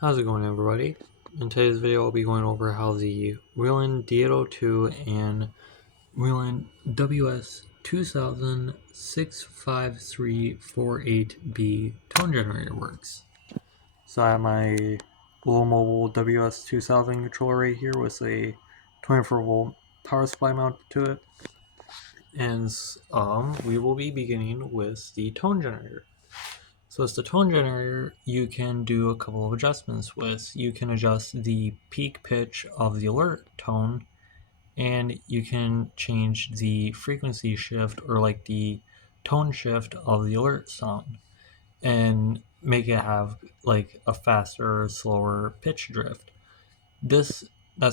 How's it going, everybody? In today's video I'll be going over how the Whelen D802 and Whelen ws2000 65348B tone generator works. So I have my low mobile ws2000 controller right here with a 24-volt power supply mounted to it, and we will be beginning with the tone generator. So as the tone generator, you can do a couple of adjustments with. You can adjust the peak pitch of the alert tone, and you can change the frequency shift, or like the tone shift of the alert sound, and make it have like a faster or slower pitch drift. That's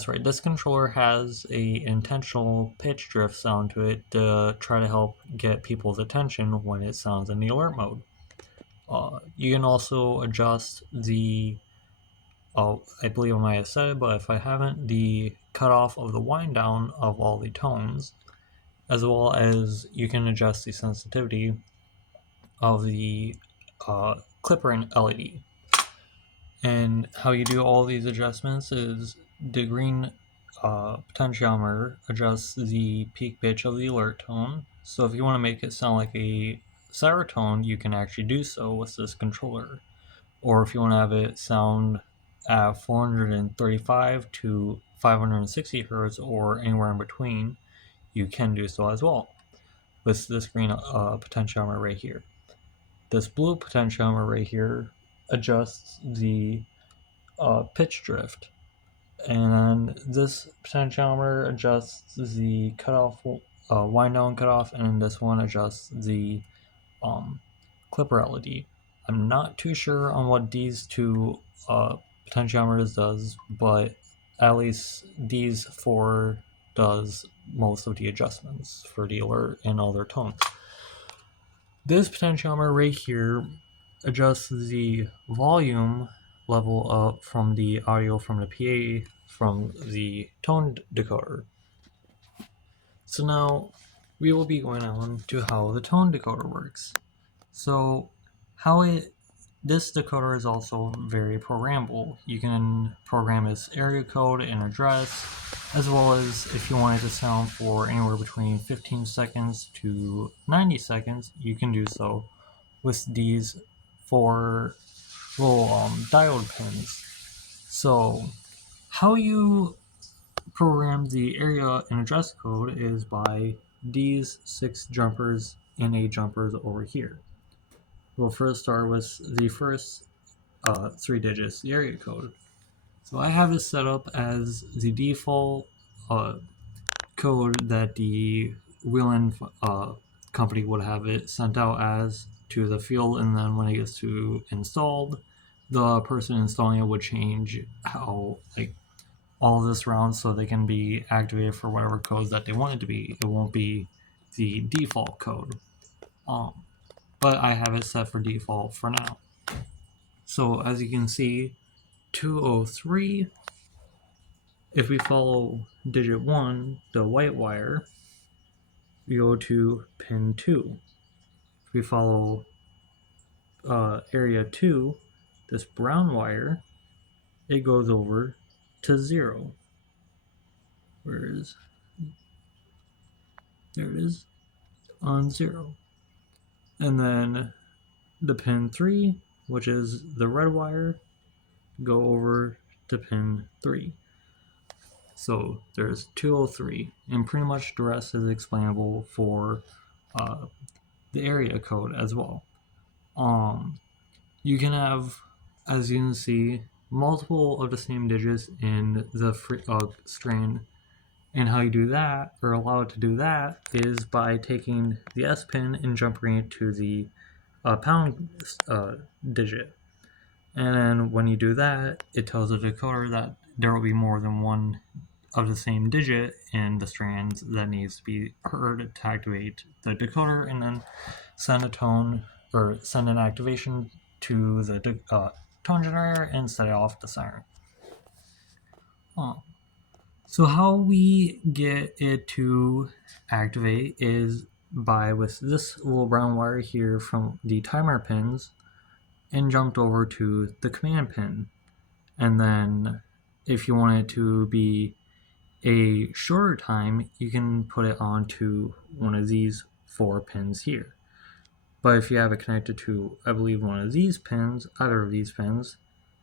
right, this controller has a intentional pitch drift sound to it to try to help get people's attention when it sounds in the alert mode. You can also adjust the, I believe I might have said it, but if I haven't, the cutoff of the wind down of all the tones, as well as you can adjust the sensitivity of the clipper and LED. And how you do all these adjustments is the green potentiometer adjusts the peak pitch of the alert tone. So if you want to make it sound like a serotonin, you can actually do so with this controller. Or if you want to have it sound at 435 to 560 hertz or anywhere in between, you can do so as well with this green potentiometer right here. This blue potentiometer right here adjusts the pitch drift, and this potentiometer adjusts the cutoff, wind down cutoff, and this one adjusts the clipper LED. I'm not too sure on what these two potentiometers does, but at least these four does most of the adjustments for the alert and other tones. This potentiometer right here adjusts the volume level up from the audio from the PA from the tone decoder. So now we will be going on to how the tone decoder works. So this decoder is also very programmable. You can program its area code and address, as well as if you want it to sound for anywhere between 15 seconds to 90 seconds, you can do so with these four little diode pins. So how you program the area and address code is by these 6 jumpers and 8 jumpers over here. We'll first start with the first 3 digits, the area code. So I have it set up as the default code that the Whelen company would have it sent out as to the field, and then when it gets to installed, the person installing it would change how all of this around so they can be activated for whatever codes that they want it to be. It won't be the default code. But I have it set for default for now. So as you can see, 203, if we follow digit 1, the white wire, we go to pin 2. If we follow area 2, this brown wire, it goes over to 0. There it is, on 0. And then the pin 3, which is the red wire, go over to pin 3. So there's 203, and pretty much the rest is explainable for the area code as well. You can have, as you can see, multiple of the same digits in the string, and how you do that, or allow it to do that, is by taking the S pin and jumping it to the pound digit. And then when you do that, it tells the decoder that there will be more than one of the same digit in the strands that needs to be heard to activate the decoder, and then send a tone, or send an activation to the tone generator and set it off the siren. So how we get it to activate is by with this little brown wire here from the timer pins and jumped over to the command pin. And then if you want it to be a shorter time, you can put it onto one of these 4 pins here. But if you have it connected to, I believe, one of these pins, either of these pins,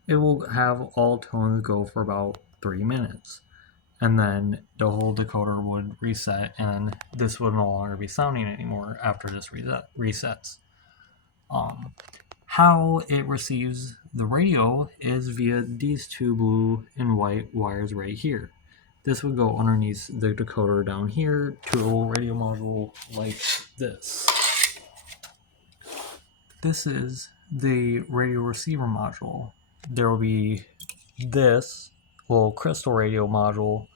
it will have all tones go for about 3 minutes. And then the whole decoder would reset, and this would no longer be sounding anymore after this resets. How it receives the radio is via these 2 blue and white wires right here. This would go underneath the decoder down here to a little radio module like this. This is the radio receiver module. There will be this little crystal radio module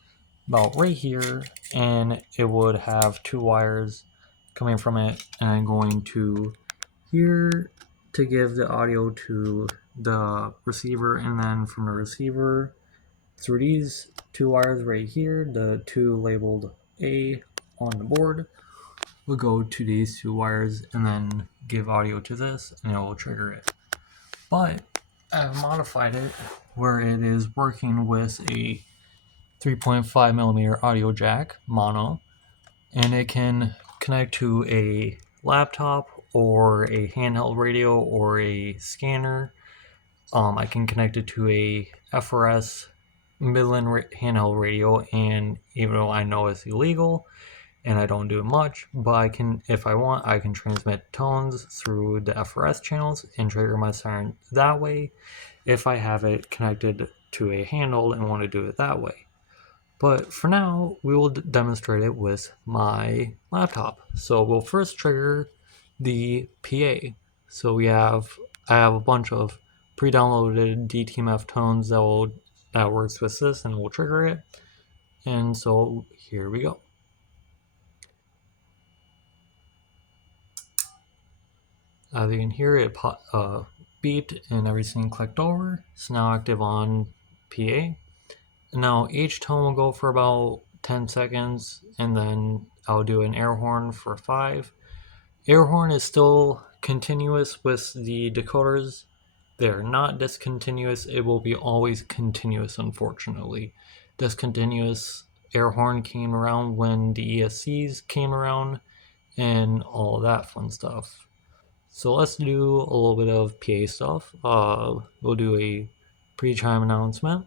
about right here, and it would have 2 wires coming from it and going to here to give the audio to the receiver, and then from the receiver through these 2 wires right here, the 2 labeled A on the board, will go to these 2 wires and then give audio to this, and it will trigger it. But I've modified it where it is working with a 3.5 millimeter audio jack mono, and it can connect to a laptop or a handheld radio or a scanner. I can connect it to a FRS Midland handheld radio, and even though I know it's illegal and I don't do it much, but I can, if I want, I can transmit tones through the FRS channels and trigger my siren that way if I have it connected to a handle and want to do it that way. But for now, we will demonstrate it with my laptop. So we'll first trigger the PA. So I have a bunch of pre-downloaded DTMF tones that works with this, and we'll trigger it. And so here we go. As you can hear, it beeped and everything clicked over. It's now active on PA. Now each tone will go for about 10 seconds, and then I'll do an air horn for 5. Air horn is still continuous with the decoders. They're not discontinuous. It will be always continuous, unfortunately. Discontinuous air horn came around when the ESCs came around and all that fun stuff. So let's do a little bit of PA stuff. We'll do a pre-chime announcement.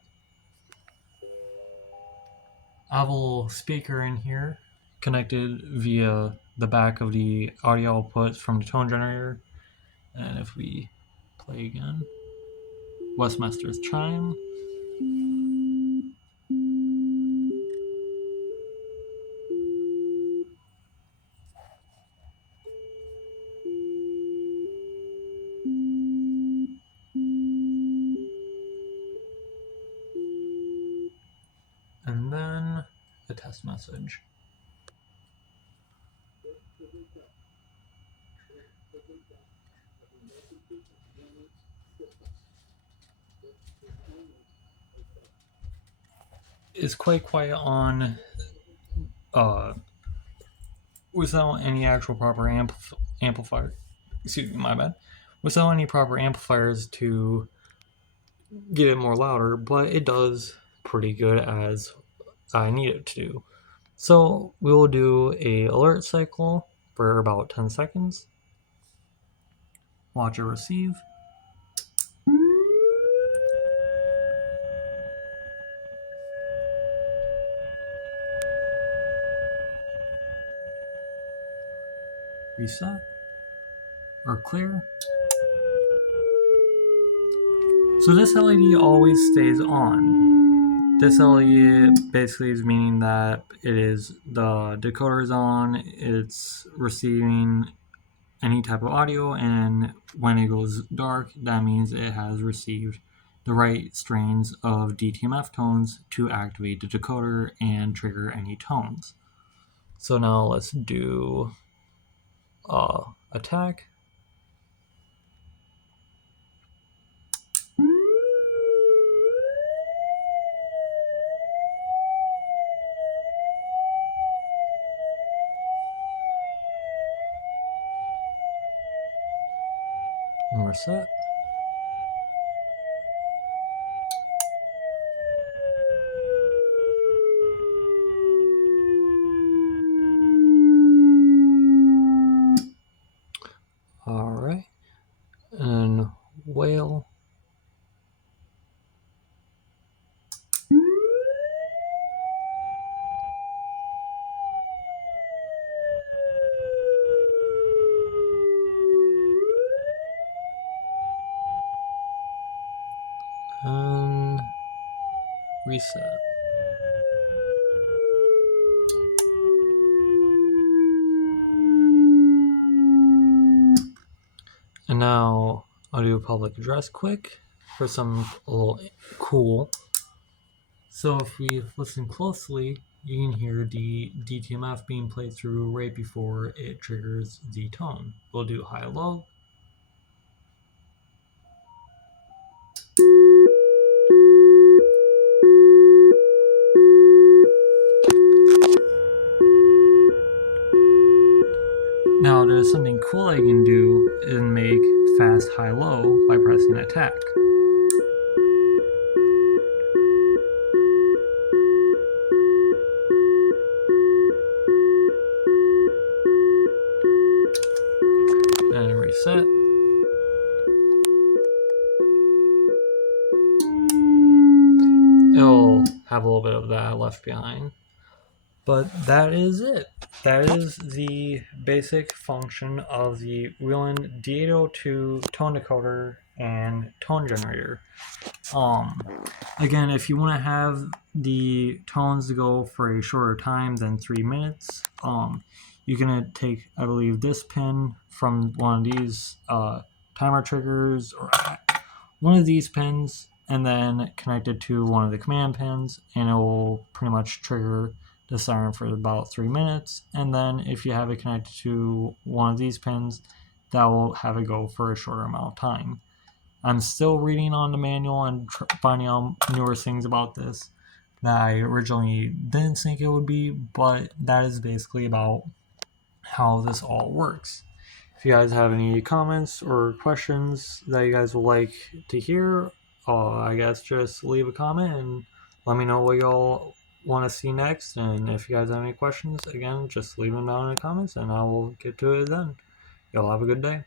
I have a little speaker in here connected via the back of the audio output from the tone generator. And if we play again, Westminster's chime. And then a test message. It's quite quiet on without any actual proper amplifier. Excuse me, my bad. Without any proper amplifiers to get it more louder, but it does pretty good as I need it to do. So we will do a alert cycle for about 10 seconds. Watch it receive. Reset or clear. So this LED always stays on. This LED basically is meaning that the decoder is on, it's receiving any type of audio, and when it goes dark, that means it has received the right strains of DTMF tones to activate the decoder and trigger any tones. So now let's do attack. And reset. And reset. And now I'll do a public address quick for some a little cool. So if we listen closely, you can hear the DTMF being played through right before it triggers the tone. We'll do high-low. Now there's something cool I can do and make fast high-low by pressing attack. And reset. It'll have a little bit of that left behind. But that is it. That is the basic function of the Whelen D802 tone decoder and tone generator. Again, if you want to have the tones to go for a shorter time than 3 minutes, you're going to take, I believe, this pin from one of these timer triggers or one of these pins and then connect it to one of the command pins, and it will pretty much trigger the siren for about 3 minutes. And then if you have it connected to one of these pins, that will have it go for a shorter amount of time. I'm still reading on the manual and finding out newer things about this that I originally didn't think it would be, but that is basically about how this all works. If you guys have any comments or questions that you guys would like to hear, I guess just leave a comment and let me know what y'all want to see next. And if you guys have any questions, again, just leave them down in the comments and I will get to it then. Y'all have a good day.